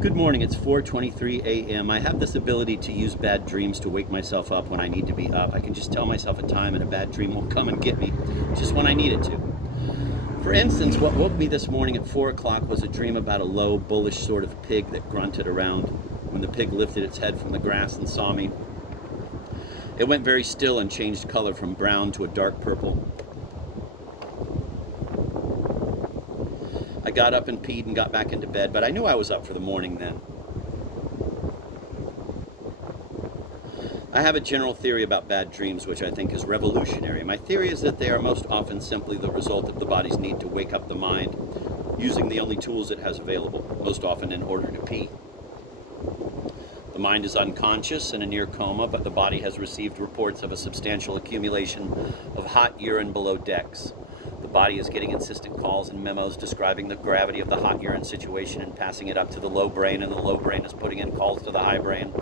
Good morning, it's 4:23 a.m. I have this ability to use bad dreams to wake myself up when I need to be up. I can just tell myself a time and a bad dream will come and get me just when I need it to. For instance, what woke me this morning at 4 o'clock was a dream about a low, bullish sort of pig that grunted around. When the pig lifted its head from the grass and saw me, it went very still and changed color from brown to a dark purple. I got up and peed and got back into bed, but I knew I was up for the morning then. I have a general theory about bad dreams, which I think is revolutionary. My theory is that they are most often simply the result of the body's need to wake up the mind, using the only tools it has available, most often in order to pee. The mind is unconscious in a near coma, but the body has received reports of a substantial accumulation of hot urine below decks. The body is getting insistent calls and memos describing the gravity of the hot urine situation and passing it up to the low brain, and the low brain is putting in calls to the high brain.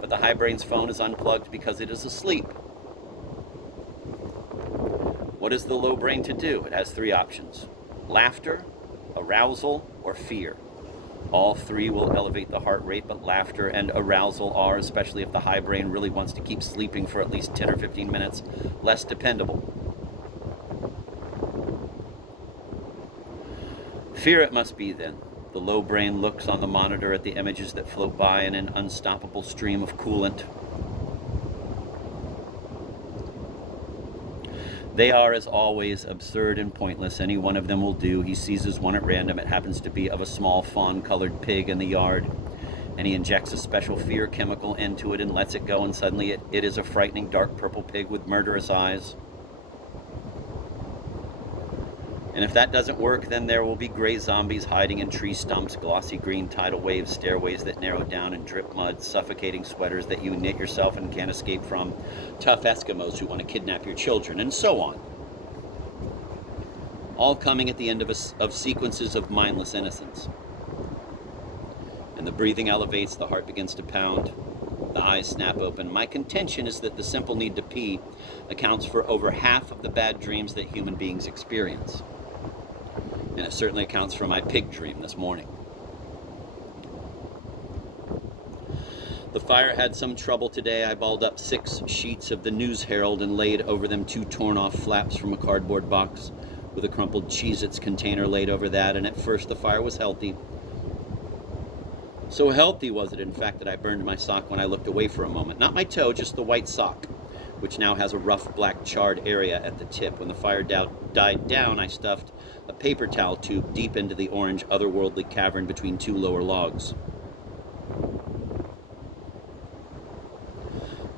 But the high brain's phone is unplugged because it is asleep. What is the low brain to do? It has three options: laughter, arousal, or fear. All three will elevate the heart rate, but laughter and arousal are, especially if the high brain really wants to keep sleeping for at least 10 or 15 minutes, less dependable. Fear it must be, then. The low brain looks on the monitor at the images that float by in an unstoppable stream of coolant. They are, as always, absurd and pointless. Any one of them will do. He seizes one at random. It happens to be of a small fawn-colored pig in the yard, and he injects a special fear chemical into it and lets it go, and suddenly it is a frightening dark purple pig with murderous eyes. And if that doesn't work, then there will be gray zombies hiding in tree stumps, glossy green tidal waves, stairways that narrow down and drip mud, suffocating sweaters that you knit yourself and can't escape from, tough Eskimos who want to kidnap your children, and so on. All coming at the end of sequences of mindless innocence. And the breathing elevates, the heart begins to pound, the eyes snap open. My contention is that the simple need to pee accounts for over half of the bad dreams that human beings experience. And it certainly accounts for my pig dream this morning. The fire had some trouble today. I balled up 6 sheets of the News Herald and laid over them 2 torn-off flaps from a cardboard box with a crumpled Cheez-Its container laid over that, and at first the fire was healthy. So healthy was it, in fact, that I burned my sock when I looked away for a moment. Not my toe, just the white sock, which now has a rough black charred area at the tip. When the fire died down, I stuffed a paper towel tube deep into the orange otherworldly cavern between 2 lower logs.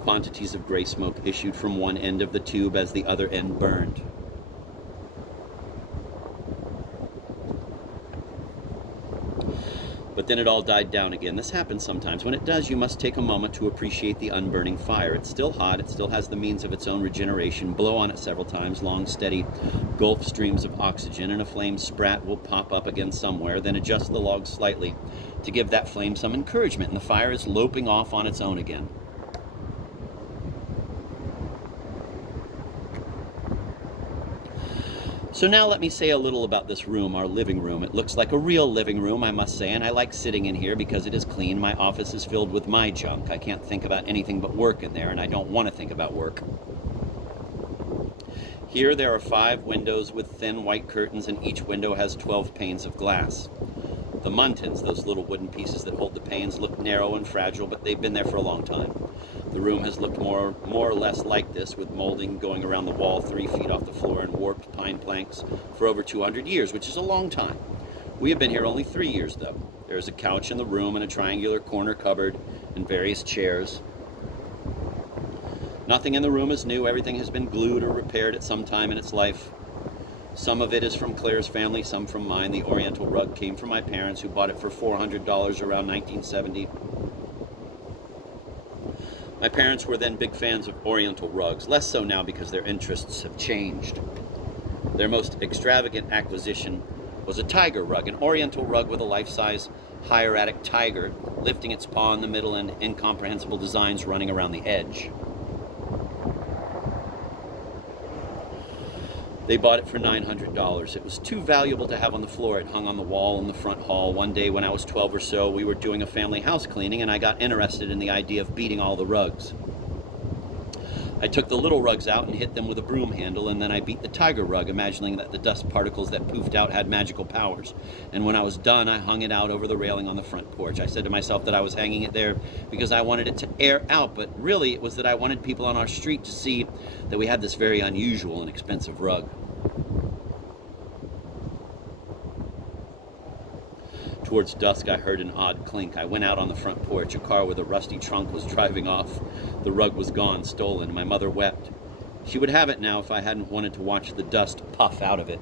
Quantities of gray smoke issued from one end of the tube as the other end burned. But then it all died down again. This happens sometimes. When it does, you must take a moment to appreciate the unburning fire. It's still hot. It still has the means of its own regeneration. Blow on it several times, long, steady gulf streams of oxygen, and a flame sprat will pop up again somewhere. Then adjust the log slightly to give that flame some encouragement, and the fire is loping off on its own again. So now let me say a little about this room, our living room. It looks like a real living room, I must say, and I like sitting in here because it is clean. My office is filled with my junk. I can't think about anything but work in there, and I don't want to think about work. Here there are 5 windows with thin white curtains, and each window has 12 panes of glass. The muntins, those little wooden pieces that hold the panes, look narrow and fragile, but they've been there for a long time. The room has looked more or less like this, with molding going around the wall 3 feet off the floor and warped pine planks for over 200 years, which is a long time. We have been here only 3 years, though. There is a couch in the room and a triangular corner cupboard and various chairs. Nothing in the room is new. Everything has been glued or repaired at some time in its life. Some of it is from Claire's family, some from mine. The Oriental rug came from my parents, who bought it for $400 around 1970. My parents were then big fans of Oriental rugs, less so now because their interests have changed. Their most extravagant acquisition was a tiger rug, an Oriental rug with a life-size hieratic tiger lifting its paw in the middle and incomprehensible designs running around the edge. They bought it for $900. It was too valuable to have on the floor. It hung on the wall in the front hall. One day when I was 12 or so, we were doing a family house cleaning, and I got interested in the idea of beating all the rugs. I took the little rugs out and hit them with a broom handle, and then I beat the tiger rug, imagining that the dust particles that poofed out had magical powers. And when I was done, I hung it out over the railing on the front porch. I said to myself that I was hanging it there because I wanted it to air out, but really it was that I wanted people on our street to see that we had this very unusual and expensive rug. Towards dusk, I heard an odd clink. I went out on the front porch. A car with a rusty trunk was driving off. The rug was gone, stolen. My mother wept. She would have it now if I hadn't wanted to watch the dust puff out of it.